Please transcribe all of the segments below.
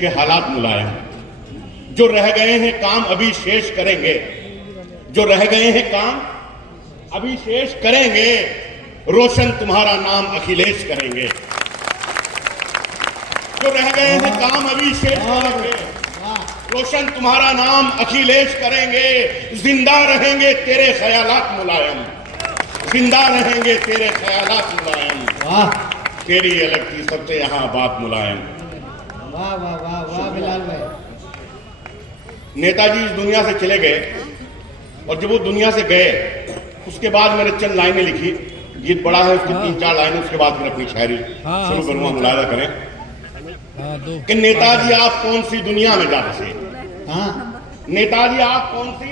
के हालात मुलायम, जो रह गए हैं काम अभी शेष करेंगे, जो रह गए हैं काम अभी शेष करेंगे, रोशन तुम्हारा नाम अखिलेश करेंगे। जो रह गए हैं काम अभी शेष करेंगे, रोशन तुम्हारा नाम अखिलेश करेंगे। जिंदा रहेंगे तेरे ख्यालात मुलायम, जिंदा रहेंगे तेरे ख्यालात मुलायम। तेरी अलग थी सबसे यहाँ बात मुलायम। वाह वाह वाह वाह बिलाल भाई। नेताजी इस दुनिया से चले गए और जब वो दुनिया से गए उसके बाद मैंने चंद लाइनें लिखी। गीत बड़ा है, उसकी 3-4 लाइनें, उसके बाद फिर अपनी शायरी शुरू करूंगा। मुलायदा करें कि नेताजी आप कौन सी दुनिया में जा बसे, नेताजी आप कौन सी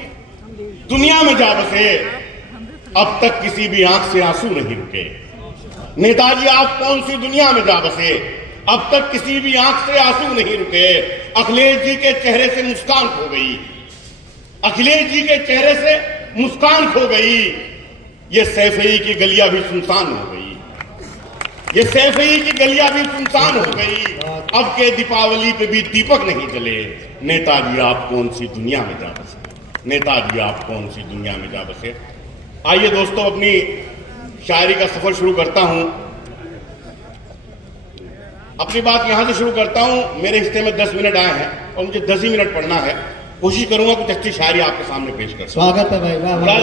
दुनिया में जा बसे, अब तक किसी भी आंख से आंसू नहीं रुके। नेताजी आप कौन सी दुनिया में जा बसे, अब तक किसी भी आंख से आंसू नहीं रुके। अखिलेश जी के चेहरे से मुस्कान खो गई, अखिलेश जी के चेहरे से मुस्कान खो गई। ये सैफई की गलियां भी सुनसान हो गई, ये सैफई की गलियां भी सुनसान हो गई। अब के दीपावली पे भी दीपक नहीं जले। नेताजी आप कौन सी दुनिया में जा बसे, नेताजी आप कौन सी दुनिया में जा बसे। आइए दोस्तों, अपनी शायरी का सफर शुरू करता हूं। अपनी बात यहां से शुरू करता हूं। मेरे हिस्से में 10 मिनट आए हैं और मुझे 10 ही मिनट पढ़ना है। कोशिश करूंगा कुछ अच्छी शायरी आपके सामने पेश कर। स्वागत है भाई। वाह वाह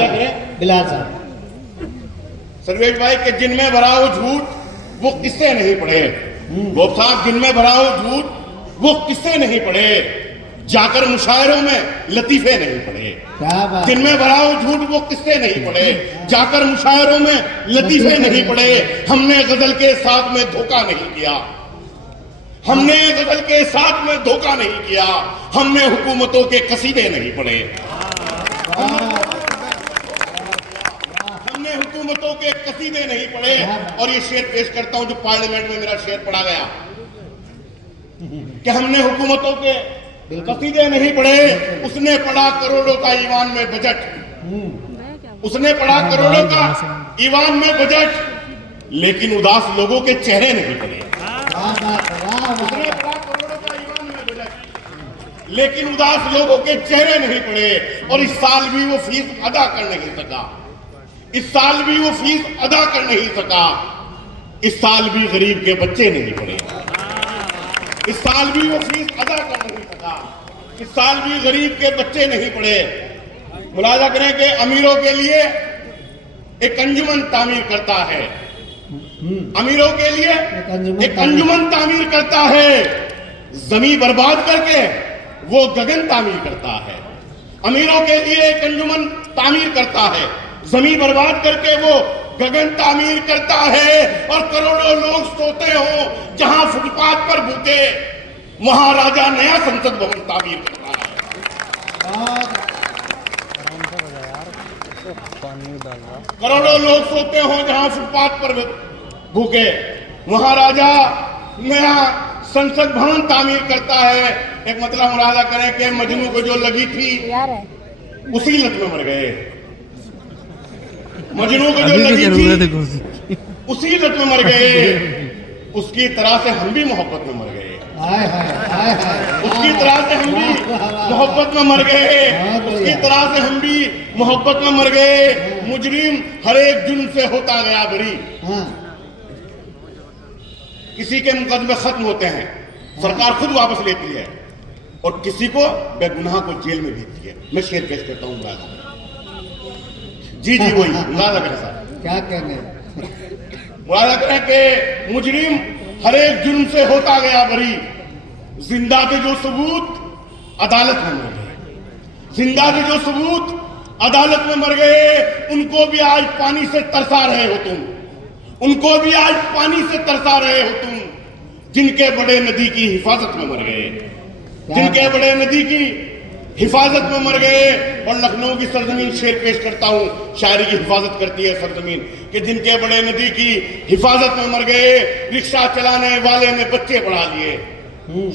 बिलाल साहब। सर्वेश भाई के जिनमें भरा हो झूठ वो किस्से नहीं पढ़े, वो साहब जिनमें भरा हो झूठ वो किस्से नहीं पढ़े, जाकर मुशायरों में लतीफे नहीं पढ़े। क्या बात। जिनमें भरा हो झूठ वो किस्से नहीं पढ़े, जाकर मुशायरों में लतीफे नहीं पढ़े। हमने गजल के साथ में धोखा नहीं किया, हमने गजल के साथ में धोखा नहीं किया। हमने हुकूमतों के कसीदे नहीं पढ़े, हमने हुकूमतों के कसीदे नहीं पढ़े। और ये शेर पेश करता हूं जो पार्लियामेंट में मेरा शेर पढ़ा गया कि हमने हुकूमतों के कसीदे नहीं पढ़े। उसने पढ़ा करोड़ों का ईवान में बजट, उसने पढ़ा करोड़ों का ईवान में बजट, लेकिन उदास लोगों के चेहरे नहीं पढ़े। उसने पढ़ा करोड़ों का ईवान में बजट, लेकिन उदास लोगों के चेहरे नहीं पढ़े। और इस साल भी वो फीस अदा कर नहीं सका, इस साल भी वो फीस अदा कर नहीं सका। इस साल भी गरीब के बच्चे नहीं पढ़े, इस साल भी वो फीस अदा कर नहीं सका। इस साल भी गरीब के बच्चे नहीं पढ़े। मुलाजा करें कि अमीरों के लिए एक अंजुमन तामीर करता है, अमीरों के लिए एक अंजुमन तामीर करता है। जमीन बर्बाद करके वो गगन तामीर करता है। अमीरों के लिए एक अंजुमन तामीर करता है, जमीन बर्बाद करके वो गगन तामीर करता है। और करोड़ों लोग सोते हो जहां फुटपाथ पर भूखे, वहां राजा नया संसद भवन तामीर करता है। करोड़ों लोग सोते हो जहां फुटपाथ पर भूखे, वहां राजा नया संसद भवन तामीर करता है। एक मतलब मुरादा करें कि मजनू को जो लगी थी उसी लत में मर गए, मजनू को जो लगी थी उसी लत में मर गए। उसकी तरह से हम भी मोहब्बत में मर गए, उसकी तरह से हम भी मोहब्बत में मर गए, उसकी तरह से हम भी मोहब्बत में मर गए। मुजरिम हर एक जुर्म से होता गया बरी, किसी के मुकदमे खत्म होते हैं, सरकार खुद वापस लेती है, और किसी को बेगुनाह को जेल में भेजती है। मैं शेर पेश करता हूँ मुलाजा। जी जी वही मुलाजा करें साहब, क्या कहने। मुलाजा करें कि मुजरिम हर एक जुर्म से होता गया बरी, जिंदा के जो सबूत अदालत में मर गए, जिंदा के जो सबूत अदालत में मर गए। उनको भी आज पानी से तरसा रहे हो तुम, उनको भी आज पानी से तरसा रहे हो तुम, जिनके बड़े नदी की हिफाजत में मर गए, जिनके बड़े नदी की हिफाजत में मर गए। और लखनऊ की सरजमीन शेर पेश करता हूं, शायरी की हिफाजत करती है सरजमीन, कि जिनके बड़े नदी की हिफाजत में मर गए। रिक्शा चलाने वाले ने बच्चे पढ़ा लिए,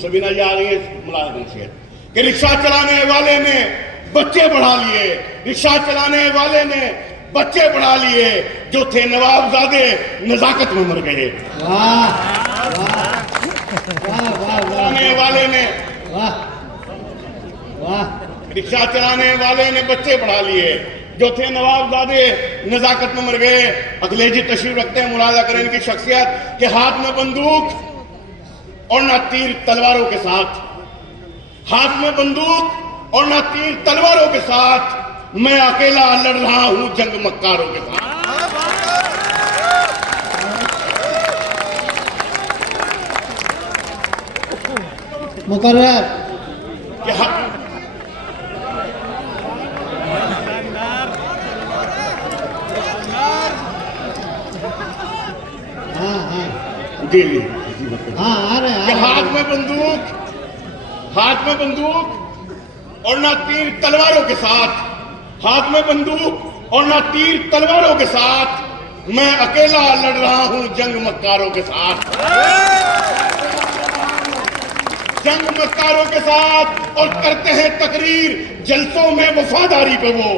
सबीना जी आ रही है मुलाजिम शेर, कि रिक्शा चलाने वाले ने बच्चे बढ़ा लिए, रिक्शा चलाने वाले ने बच्चे बढ़ा लिए, जो थे नवाबजादे नजाकत में मर गए। वाह वाह वाह वाह। वाले ने वाह वाह रिक्शा चलाने वाले ने बच्चे पढ़ा लिए, जो थे नवाबजादे नजाकत में मर गए। अखिलेश तशरीफ रखते हैं, मुलाजा करें इनकी शख्सियत के हाथ में बंदूक और ना तीर तलवारों के साथ, हाथ में बंदूक और ना तीर तलवारों के साथ मैं अकेला लड़ रहा हूं जंग मक्कारों के साथ। मुकर्रर कि हाँ, हाँ हाँ जी जी हाँ आ रहे कि हैं हाथ में बंदूक और ना तीर तलवारों के साथ, हाथ में बंदूक और ना तीर तलवारों के साथ मैं अकेला लड़ रहा हूं जंग मक्कारों के साथ, जंग मक्कारों के साथ। और करते हैं तकरीर जलसों में वफादारी पे वो,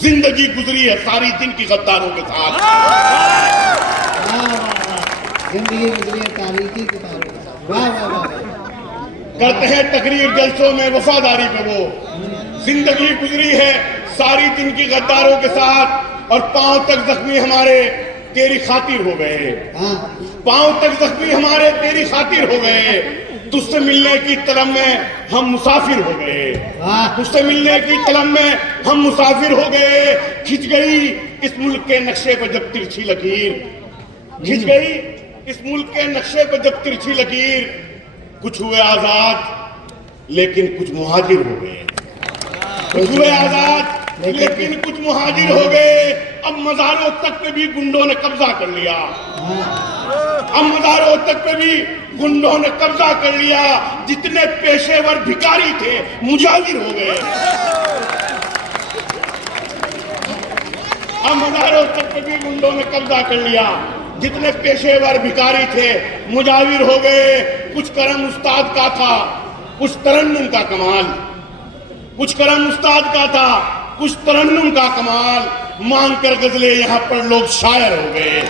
जिंदगी गुजरी है सारी दिन की गद्दारों के साथ। जिंदगी गुजरी तारीखी किताबों के साथ। वाह वाह वाह करते हैं तकरीर जलसों में वफादारी पे वो, जिंदगी गुजरी है सारी दिन की गद्दारों के साथ। और पांव तक जख्मी हमारे तेरी खातिर हो गए, हाँ पांव तक जख्मी हमारे तेरी खातिर हो गए। तुझसे मिलने की तलब में हम मुसाफिर हो गए, वाह तुझसे मिलने की तलब में हम मुसाफिर हो गए। खिंच गई इस मुल्क के नक्शे पर जब तिरछी लकीर, खिंच गई इस मुल्क के नक्शे पर जब तिरछी लकीर। कुछ हुए आजाद लेकिन कुछ मुहाजिर हो गए, कुछ हुए आजाद लेकिन कुछ मुहाजिर हो गए। अब मज़ारों तक पे भी गुंडों ने कब्जा कर लिया, अब मज़ारों तक पे भी गुंडों ने कब्जा कर लिया। जितने पेशेवर भिखारी थे मुजाहिर हो गए, अब मज़ारों तक पे भी गुंडों ने कब्जा कर लिया। जितने पेशेवर भिखारी थे मुजाहिर हो गए। कुछ करम उस्ताद का था, कुछ तरन्नुम का कमाल, कुछ करम उस्ताद का था, कुछ तरन्नुम का कमाल। मांग कर गजले यहाँ पर लोग शायर हो गए।